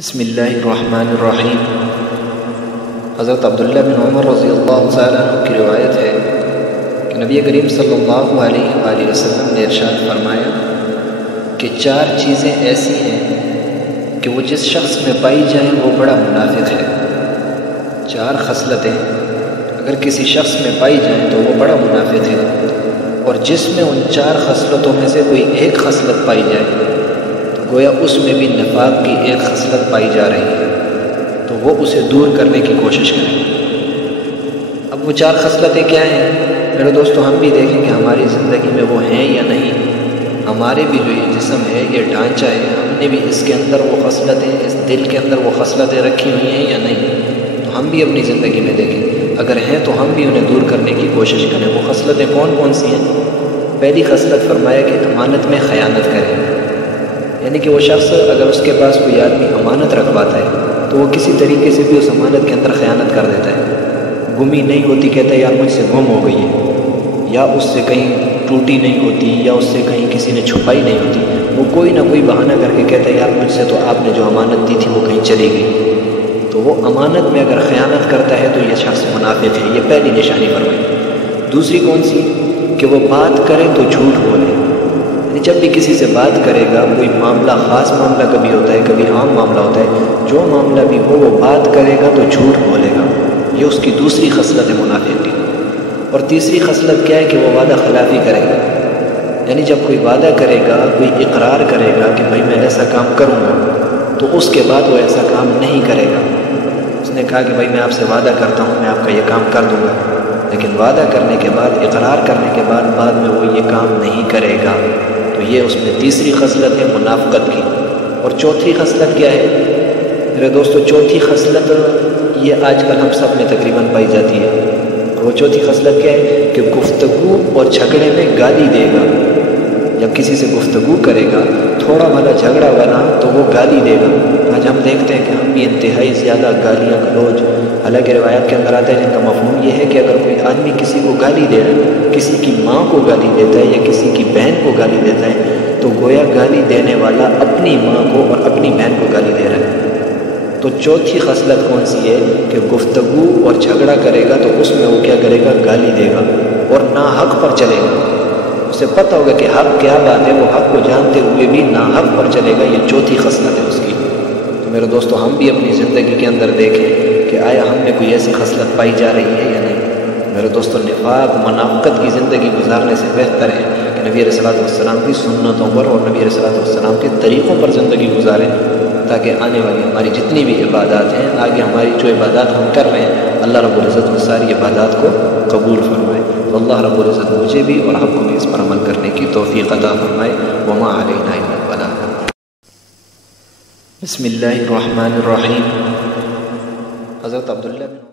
بسم اللہ الرحمن الرحیم۔ حضرت عبداللہ بن عمر رضی اللہ تعالیٰ عنہ کی روایت ہے کہ نبی کریم صلی اللہ علیہ وآلہ وسلم نے ارشاد فرمایا کہ 4 چیزیں ایسی ہیں کہ وہ جس شخص میں پائی جائیں وہ بڑا منافق ہے۔ 4 خصلتیں اگر کسی شخص میں پائی جائیں تو وہ بڑا منافق ہے، اور جس میں ان 4 خصلتوں میں سے کوئی ایک خصلت پائی جائے گویا اس میں بھی نفاق کی ایک خصلت پائی جا رہی ہے، تو وہ اسے دور کرنے کی کوشش کریں۔ اب وہ 4 خصلتیں کیا ہیں میرے دوستو؟ ہم بھی دیکھیں کہ ہماری زندگی میں وہ ہیں یا نہیں۔ ہمارے بھی جو یہ جسم ہے، یہ ڈھانچہ ہے، ہم نے بھی اس کے اندر وہ خصلتیں، اس دل کے اندر وہ خصلتیں رکھی ہوئی ہیں یا نہیں؟ تو ہم بھی اپنی زندگی میں دیکھیں، اگر ہیں تو ہم بھی انہیں دور کرنے کی کوشش کریں۔ وہ خصلتیں کون کون سی ہیں؟ پہلی خصلت فرمایا کہ امانت میں خیانت کریں، یعنی کہ وہ شخص اگر اس کے پاس کوئی آدمی امانت رکھواتا ہے تو وہ کسی طریقے سے بھی اس امانت کے اندر خیانت کر دیتا ہے۔ گمی نہیں ہوتی، کہتا ہے یار مجھ سے گم ہو گئی ہے، یا اس سے کہیں ٹوٹی نہیں ہوتی، یا اس سے کہیں کسی نے چھپائی نہیں ہوتی، وہ کوئی نہ کوئی بہانہ کر کے کہتا ہے یار مجھ سے تو آپ نے جو امانت دی تھی وہ کہیں چلی گئی۔ تو وہ امانت میں اگر خیانت کرتا ہے تو یہ شخص منافق ہے، یہ پہلی نشانی فرمائی۔ دوسری کون سی؟ کہ وہ بات کرے تو جھوٹ بولے، یعنی جب بھی کسی سے بات کرے گا، کوئی معاملہ، خاص معاملہ کبھی ہوتا ہے، کبھی عام معاملہ ہوتا ہے، جو معاملہ بھی ہو وہ بات کرے گا تو جھوٹ بولے گا، یہ اس کی دوسری خصلت ہے منافق کی۔ اور تیسری خصلت کیا ہے کہ وہ وعدہ خلافی کرے گا، یعنی جب کوئی وعدہ کرے گا، کوئی اقرار کرے گا کہ بھائی میں ایسا کام کروں گا، تو اس کے بعد وہ ایسا کام نہیں کرے گا۔ اس نے کہا کہ بھائی میں آپ سے وعدہ کرتا ہوں، میں آپ کا یہ کام کر دوں گا، لیکن وعدہ کرنے کے بعد، اقرار کرنے کے بعد میں وہ یہ کام نہیں کرے گا، تو یہ اس میں تیسری خصلت ہے منافقت کی۔ اور چوتھی خصلت کیا ہے میرے دوستو؟ چوتھی خصلت یہ آج کل ہم سب میں تقریباً پائی جاتی ہے۔ وہ چوتھی خصلت کیا ہے کہ گفتگو اور جھگڑے میں گالی دے گا۔ جب کسی سے گفتگو کرے گا، تھوڑا بھلا جھگڑا بنا تو وہ گالی دے گا۔ آج ہم دیکھتے ہیں کہ ہم بھی انتہائی زیادہ گالیاں گلوچ، حالانکہ روایات کے اندر آتا ہے جن کا مفہوم یہ ہے کہ اگر کوئی آدمی کسی کو گالی دے رہا ہے، کسی کی ماں کو گالی دیتا ہے یا کسی کی بہن کو گالی دیتا ہے، تو گویا گالی دینے والا اپنی ماں کو اور اپنی بہن کو گالی دے رہا ہے۔ تو چوتھی خصلت کون سی ہے کہ گفتگو اور جھگڑا کرے گا تو اس میں وہ کیا کرے گا؟ گالی دے گا اور ناحق پر چلے گا۔ اسے پتہ ہوگا کہ حق کیا بات ہے، وہ حق کو جانتے ہوئے بھی ناحق پر چلے گا، یہ چوتھی خصلت ہے اس کی۔ تو میرے دوستو ہم بھی اپنی زندگی کے اندر دیکھیں کہ آیا ہم میں کوئی ایسی خصلت پائی جا رہی ہے یا نہیں۔ میرے دوستو نفاق، منافقت کی زندگی گزارنے سے بہتر ہے کہ نبی علیہ الصلوۃ والسلام کی سنتوں پر اور نبی علیہ الصلوۃ والسلام کے طریقوں پر زندگی گزاریں، تاکہ آنے والی ہماری جتنی بھی عبادات ہیں، آگے ہماری جو عبادات ہم کر رہے ہیں، اللہ رب العزت وہ ساری عبادات کو قبول فرمائے۔ تو اللہ رب العزت مجھے بھی اور آپ کو بھی اس پر عمل کرنے کی توفیق عطا فرمائے۔ وما علینا الا البلاغ۔ بسم اللہ الرحمن الرحیم۔ حضرت عبداللہ بن